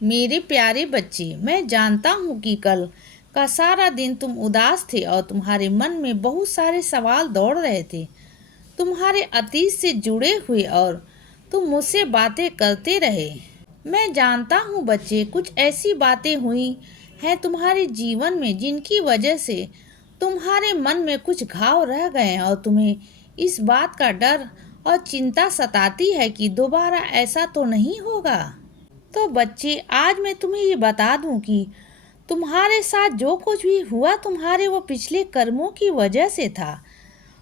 मेरे प्यारे बच्चे, मैं जानता हूँ कि कल का सारा दिन तुम उदास थे और तुम्हारे मन में बहुत सारे सवाल दौड़ रहे थे। तुम्हारे अतीत से जुड़े हुए और तुम मुझसे बातें करते रहे। मैं जानता हूँ बच्चे, कुछ ऐसी बातें हुई हैं तुम्हारे जीवन में जिनकी वजह से तुम्हारे मन में कुछ घाव रह गए हैं और तुम्हें इस बात का डर और चिंता सताती है कि दोबारा ऐसा तो नहीं होगा। तो बच्चे, आज मैं तुम्हें ये बता दूं कि तुम्हारे साथ जो कुछ भी हुआ तुम्हारे वो पिछले कर्मों की वजह से था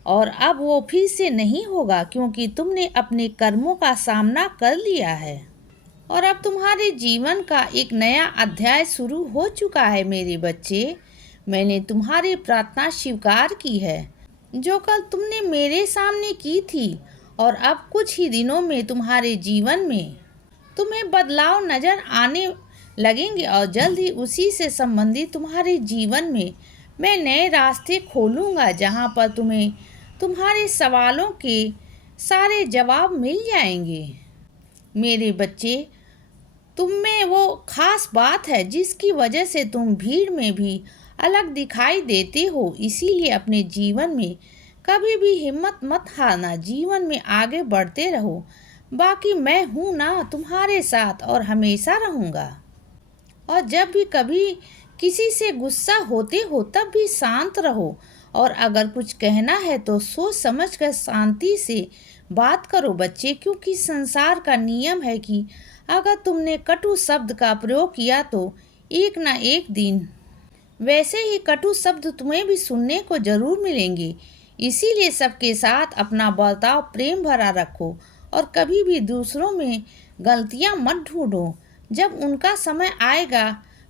और अब वो फिर से नहीं होगा, क्योंकि तुमने अपने कर्मों का सामना कर लिया है और अब तुम्हारे जीवन का एक नया अध्याय शुरू हो चुका है। मेरे बच्चे, मैंने तुम्हारी प्रार्थना स्वीकार की है जो कल तुमने मेरे सामने की थी, और अब कुछ ही दिनों में तुम्हारे जीवन में तुम्हें बदलाव नजर आने लगेंगे और जल्द ही उसी से संबंधित तुम्हारे जीवन में मैं नए रास्ते खोलूँगा, जहाँ पर तुम्हें तुम्हारे सवालों के सारे जवाब मिल जाएंगे। मेरे बच्चे, तुम में वो खास बात है जिसकी वजह से तुम भीड़ में भी अलग दिखाई देते हो, इसीलिए अपने जीवन में कभी भी हिम्मत मत हारना, जीवन में आगे बढ़ते रहो। बाकी मैं हूँ ना तुम्हारे साथ और हमेशा रहूँगा। और जब भी कभी किसी से गुस्सा होते हो तब भी शांत रहो, और अगर कुछ कहना है तो सोच समझ कर शांति से बात करो बच्चे, क्योंकि संसार का नियम है कि अगर तुमने कटु शब्द का प्रयोग किया तो एक ना एक दिन वैसे ही कटु शब्द तुम्हें भी सुनने को जरूर मिलेंगे। इसीलिए सबके साथ अपना बर्ताव प्रेम भरा रखो और कभी भी दूसरों में गलतियां मत ढूंढो। जब उनका समय आएगा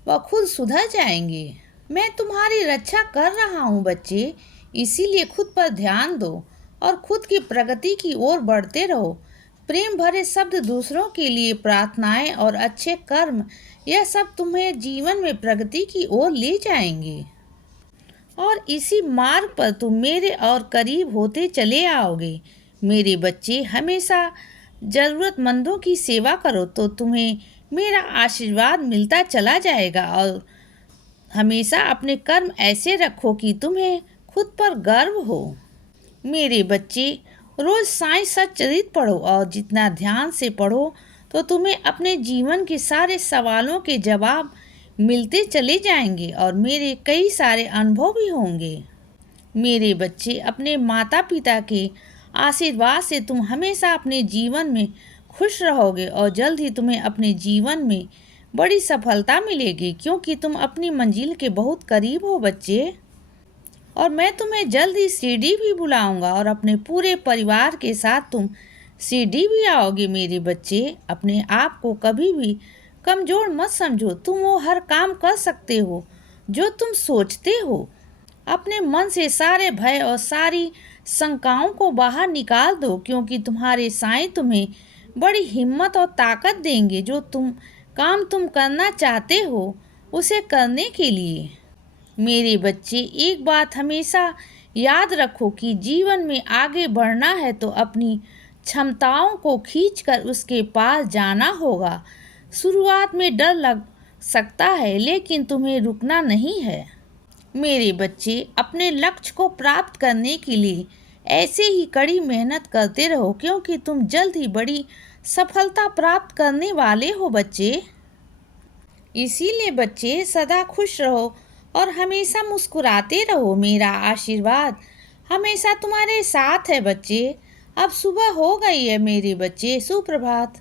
वह खुद सुधर जाएंगे। मैं तुम्हारी रक्षा कर रहा हूँ बच्चे, इसीलिए खुद पर ध्यान दो और खुद की प्रगति की ओर बढ़ते रहो। प्रेम भरे शब्द, दूसरों के लिए प्रार्थनाएं और अच्छे कर्म, यह सब तुम्हें जीवन में प्रगति की ओर ले जाएंगे और इसी मार्ग पर तुम मेरे और करीब होते चले आओगे। मेरे बच्चे, हमेशा ज़रूरतमंदों की सेवा करो तो तुम्हें मेरा आशीर्वाद मिलता चला जाएगा, और हमेशा अपने कर्म ऐसे रखो कि तुम्हें खुद पर गर्व हो। मेरे बच्चे, रोज़ साईं सच्चरित्र पढ़ो और जितना ध्यान से पढ़ो तो तुम्हें अपने जीवन के सारे सवालों के जवाब मिलते चले जाएंगे और मेरे कई सारे अनुभव भी होंगे। मेरे बच्चे, अपने माता पिता के आशीर्वाद से तुम हमेशा अपने जीवन में खुश रहोगे और जल्द ही तुम्हें अपने जीवन में बड़ी सफलता मिलेगी, क्योंकि तुम अपनी मंजिल के बहुत करीब हो बच्चे। और मैं तुम्हें जल्द ही शिरडी भी बुलाऊंगा और अपने पूरे परिवार के साथ तुम शिरडी भी आओगे। मेरे बच्चे, अपने आप को कभी भी कमज़ोर मत समझो, तुम वो हर काम कर सकते हो जो तुम सोचते हो। अपने मन से सारे भय और सारी शंकाओं को बाहर निकाल दो, क्योंकि तुम्हारे साईं तुम्हें बड़ी हिम्मत और ताकत देंगे जो तुम करना चाहते हो उसे करने के लिए। मेरे बच्चे, एक बात हमेशा याद रखो कि जीवन में आगे बढ़ना है तो अपनी क्षमताओं को खींचकर उसके पास जाना होगा। शुरुआत में डर लग सकता है, लेकिन तुम्हें रुकना नहीं है। मेरे बच्चे, अपने लक्ष्य को प्राप्त करने के लिए ऐसे ही कड़ी मेहनत करते रहो, क्योंकि तुम जल्द ही बड़ी सफलता प्राप्त करने वाले हो बच्चे। इसीलिए बच्चे, सदा खुश रहो और हमेशा मुस्कुराते रहो। मेरा आशीर्वाद हमेशा तुम्हारे साथ है बच्चे। अब सुबह हो गई है मेरे बच्चे, सुप्रभात।